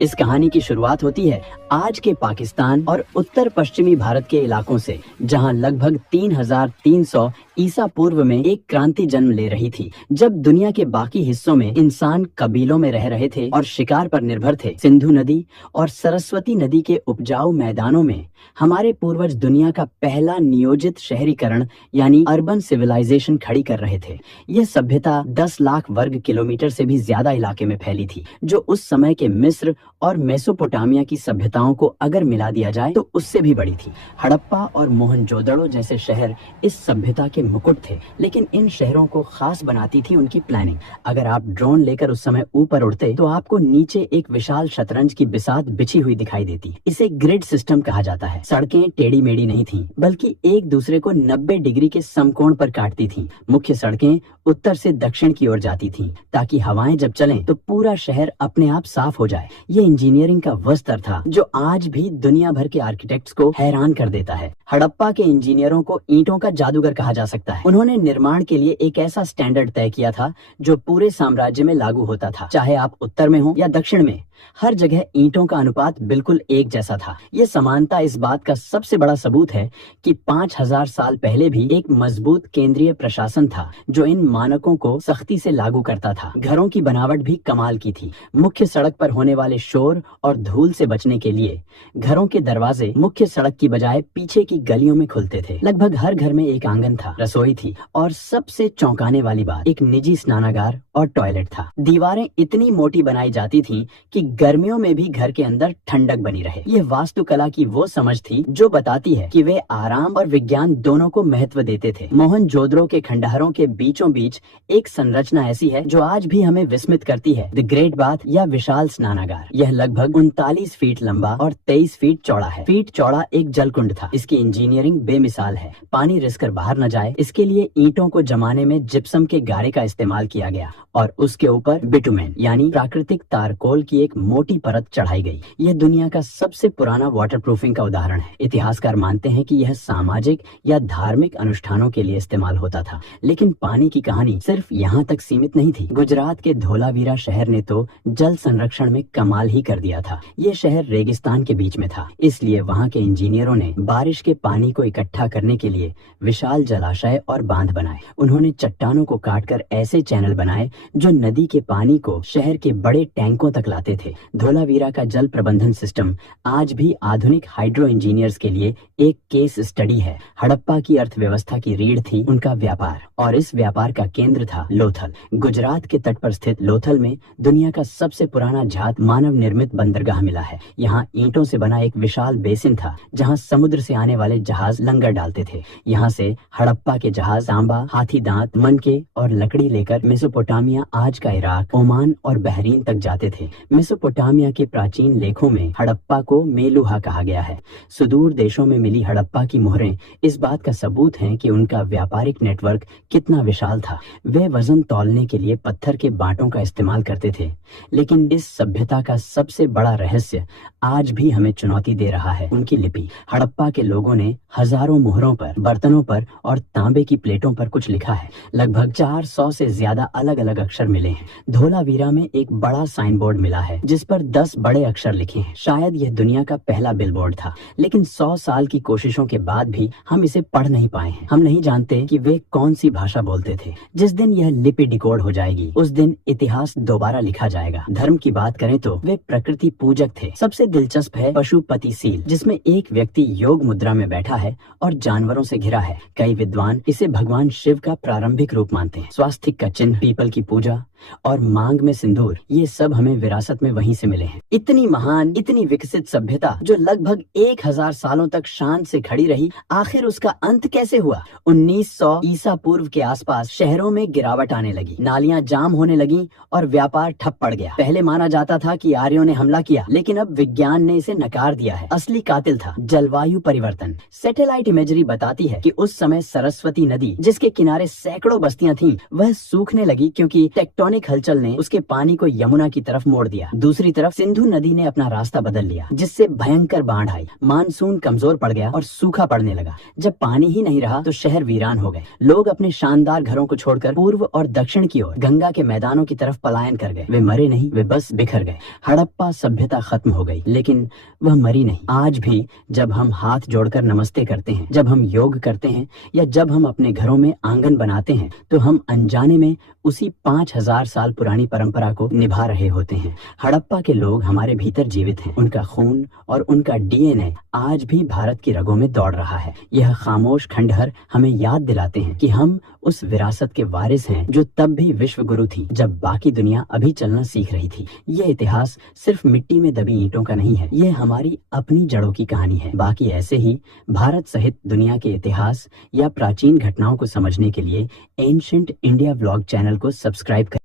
इस कहानी की शुरुआत होती है आज के पाकिस्तान और उत्तर पश्चिमी भारत के इलाकों से, जहां लगभग 3300 ईसा पूर्व में एक क्रांति जन्म ले रही थी। जब दुनिया के बाकी हिस्सों में इंसान कबीलों में रह रहे थे और शिकार पर निर्भर थे, सिंधु नदी और सरस्वती नदी के उपजाऊ मैदानों में हमारे पूर्वज दुनिया का पहला नियोजित शहरीकरण यानी अर्बन सिविलाइजेशन खड़ी कर रहे थे। यह सभ्यता 10 लाख वर्ग किलोमीटर से भी ज्यादा इलाके में फैली थी, जो उस समय के मिस्र और मेसोपोटामिया की सभ्यताओं को अगर मिला दिया जाए तो उससे भी बड़ी थी। हड़प्पा और मोहनजोदड़ो जैसे शहर इस सभ्यता के मुकुट थे, लेकिन इन शहरों को खास बनाती थी उनकी प्लानिंग। अगर आप ड्रोन लेकर उस समय ऊपर उड़ते तो आपको नीचे एक विशाल शतरंज की बिसात बिछी हुई दिखाई देती। इसे ग्रिड सिस्टम कहा जाता है। सड़कें टेढ़ी मेढ़ी नहीं थी, बल्कि एक दूसरे को 90 डिग्री के समकोण पर काटती थीं। मुख्य सड़कें उत्तर से दक्षिण की ओर जाती थीं, ताकि हवाएं जब चलें तो पूरा शहर अपने आप साफ हो जाए। ये इंजीनियरिंग का वह स्तर था जो आज भी दुनिया भर के आर्किटेक्ट्स को हैरान कर देता है। हड़प्पा के इंजीनियरों को ईंटों का जादूगर कहा जा सकता है। उन्होंने निर्माण के लिए एक ऐसा स्टैंडर्ड तय किया था जो पूरे साम्राज्य में लागू होता था, चाहे आप उत्तर में हो या दक्षिण में। हर जगह ईंटों का अनुपात बिल्कुल एक जैसा था। ये समानता इस बात का सबसे बड़ा सबूत है कि 5000 साल पहले भी एक मजबूत केंद्रीय प्रशासन था जो इन मानकों को सख्ती से लागू करता था। घरों की बनावट भी कमाल की थी। मुख्य सड़क पर होने वाले शोर और धूल से बचने के लिए घरों के दरवाजे मुख्य सड़क की बजाय पीछे की गलियों में खुलते थे। लगभग हर घर में एक आंगन था, रसोई थी और सबसे चौंकाने वाली बात, एक निजी स्नानागार और टॉयलेट था। दीवारें इतनी मोटी बनाई जाती थीं कि गर्मियों में भी घर के अंदर ठंडक बनी रहे। यह वास्तुकला की वो समझ थी जो बताती है कि वे आराम और विज्ञान दोनों को महत्व देते थे। मोहनजोदड़ो के खंडहरों के बीचों बीच एक संरचना ऐसी है जो आज भी हमें विस्मित करती है, द ग्रेट बाथ या विशाल स्नानागार। यह लगभग 39 फीट लंबा और 23 फीट चौड़ा है। फीट चौड़ा एक जलकुंड था। इसकी इंजीनियरिंग बेमिसाल है। पानी रिसकर बाहर न जाए, इसके लिए ईंटों को जमाने में जिप्सम के गारे का इस्तेमाल किया गया और उसके ऊपर बिटुमेन यानी प्राकृतिक तारकोल की एक मोटी परत चढ़ाई गई। यह दुनिया का सबसे पुराना वाटरप्रूफिंग का उदाहरण है। इतिहासकार मानते हैं कि यह सामाजिक या धार्मिक अनुष्ठानों के लिए इस्तेमाल होता था, लेकिन पानी की कहानी सिर्फ यहाँ तक सीमित नहीं थी। गुजरात के धोलावीरा शहर ने तो जल संरक्षण में कमाल ही कर दिया था। यह शहर रेगिस्तान के बीच में था, इसलिए वहाँ के इंजीनियरों ने बारिश के पानी को इकट्ठा करने के लिए विशाल जलाशय और बांध बनाए। उन्होंने चट्टानों को काटकर ऐसे चैनल बनाए जो नदी के पानी को शहर के बड़े टैंकों तक लाते थे। धोलावीरा का जल प्रबंधन सिस्टम आज भी आधुनिक हाइड्रो इंजीनियर्स के लिए एक केस स्टडी है। हड़प्पा की अर्थव्यवस्था की रीढ़ थी उनका व्यापार, और इस व्यापार का केंद्र था लोथल। गुजरात के तट पर स्थित लोथल में दुनिया का सबसे पुराना जात मानव निर्मित बंदरगाह मिला है। यहाँ ईंटों से बना एक विशाल बेसिन था जहाँ समुद्र से आने वाले जहाज लंगर डालते थे। यहाँ से हड़प्पा के जहाज तांबा, हाथी दांत, मनके और लकड़ी लेकर मेसोपोटामिया, आज का इराक, ओमान और बहरीन तक जाते थे। मेसोपोटामिया के प्राचीन लेखों में हड़प्पा को मेलुहा कहा गया है। सुदूर देशों में मिली हड़प्पा की मोहरें इस बात का सबूत हैं कि उनका व्यापारिक नेटवर्क कितना विशाल था। वे वजन तौलने के लिए पत्थर के बांटों का इस्तेमाल करते थे, लेकिन इस सभ्यता का सबसे बड़ा रहस्य आज भी हमें चुनौती दे रहा है, उनकी लिपि। हड़प्पा के लोगों ने हजारों मोहरों पर, बर्तनों पर और तांबे की प्लेटों पर कुछ लिखा है। लगभग 400 से ज्यादा अलग अलग अक्षर मिले हैं। धोलावीरा में एक बड़ा साइन बोर्ड मिला है जिस पर 10 बड़े अक्षर लिखे हैं। शायद यह दुनिया का पहला बिलबोर्ड था, लेकिन 100 साल की कोशिशों के बाद भी हम इसे पढ़ नहीं पाए हैं। हम नहीं जानते कि वे कौन सी भाषा बोलते थे। जिस दिन यह लिपि डिकोड हो जाएगी, उस दिन इतिहास दोबारा लिखा जाएगा। धर्म की बात करें तो वे प्रकृति पूजक थे। सबसे दिलचस्प है पशुपति सील, जिसमें एक व्यक्ति योग मुद्रा में बैठा है और जानवरों से घिरा है। कई विद्वान इसे भगवान शिव का प्रारंभिक रूप मानते हैं। स्वास्तिक का चिन्ह, पीपल की पूजा और मांग में सिंदूर, ये सब हमें विरासत में वहीं से मिले हैं। इतनी महान, इतनी विकसित सभ्यता जो लगभग 1000 सालों तक शान से खड़ी रही, आखिर उसका अंत कैसे हुआ? 1900 ईसा पूर्व के आसपास शहरों में गिरावट आने लगी, नालियां जाम होने लगी और व्यापार ठप पड़ गया। पहले माना जाता था कि आर्यों ने हमला किया, लेकिन अब विज्ञान ने इसे नकार दिया है। असली कातिल था जलवायु परिवर्तन। सैटेलाइट इमेजरी बताती है कि उस समय सरस्वती नदी, जिसके किनारे सैकड़ों बस्तियां थीं, वह सूखने लगी क्योंकि टेक्टोनिक टेक्टोनिक हलचल ने उसके पानी को यमुना की तरफ मोड़ दिया। दूसरी तरफ सिंधु नदी ने अपना रास्ता बदल लिया, जिससे भयंकर बाढ़ आई। मानसून कमजोर पड़ गया और सूखा पड़ने लगा। जब पानी ही नहीं रहा तो शहर वीरान हो गए। लोग अपने शानदार घरों को छोड़कर पूर्व और दक्षिण की ओर गंगा के मैदानों की तरफ पलायन कर गए। वे मरे नहीं, वे बस बिखर गए। हड़प्पा सभ्यता खत्म हो गई, लेकिन वह मरी नहीं। आज भी जब हम हाथ जोड़कर नमस्ते करते हैं, जब हम योग करते हैं या जब हम अपने घरों में आंगन बनाते हैं, तो हम अनजाने में उसी 5000 साल पुरानी परंपरा को निभा रहे होते हैं। हड़प्पा के लोग हमारे भीतर जीवित हैं। उनका खून और उनका डीएनए आज भी भारत की रगों में दौड़ रहा है। यह खामोश खंडहर हमें याद दिलाते हैं कि हम उस विरासत के वारिस हैं जो तब भी विश्व गुरु थी, जब बाकी दुनिया अभी चलना सीख रही थी। ये इतिहास सिर्फ मिट्टी में दबी ईंटों का नहीं है, ये हमारी अपनी जड़ों की कहानी है। बाकी ऐसे ही भारत सहित दुनिया के इतिहास या प्राचीन घटनाओं को समझने के लिए एंशिएंट इंडिया व्लॉग चैनल को सब्सक्राइब करें।